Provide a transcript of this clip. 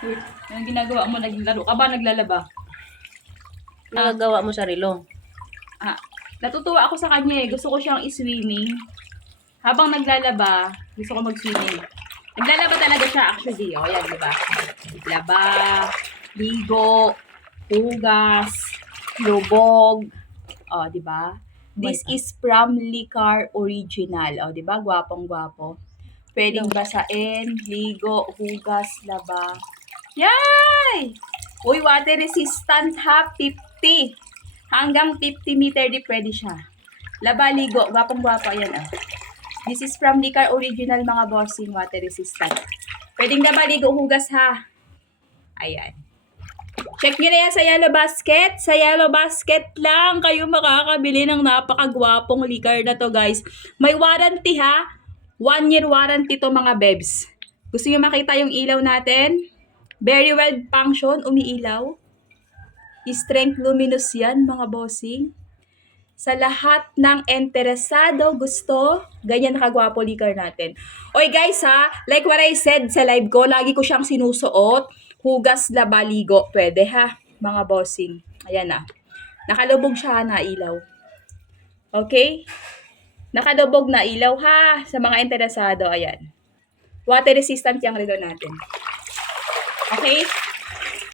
Wait, anong ginagawa mo? Naglaro ka ba? Naglalaba? Nagagawa mo sarilo. Natutuwa ako sa kanya eh. Gusto ko siyang i-swimming. Habang naglalaba, gusto ko mag-swimming. Naglalaba talaga siya actually. O, yan, diba? Laba, ligo, hugas, lubog. O, diba? This is from Licar Original. O, diba? Gwapong-gwapo. Pwedeng basain, ligo, hugas, laba. Yay! Uy, water resistant ha, 50. Hanggang 50 meter di pwede siya. Laba, ligo, gwapong-gwapo. Ayan ah. This is from Licar Original mga bossing, water resistant. Pwedeng laba, ligo, hugas ha. Ayan. Check nyo na yan sa Yellow Basket. Sa Yellow Basket lang kayo makakabili ng napakagwapong Licar na to guys. May warranty ha. 1 year warranty to mga bebs. Gusto nyo makita yung ilaw natin? Very well function, umiilaw. Strength luminous yan mga bossing. Sa lahat ng interesado, gusto, ganyan nakagwapo Licar natin. Oy guys ha, like what I said sa live ko, lagi ko siyang sinusuot. Hugas, laba, ligo, pwede ha, mga bossing. Ayan na. Nakalubog siya na ilaw. Okay? Nakalubog na ilaw ha, sa mga interesado, ayan. Water resistant yung relo natin. Okay?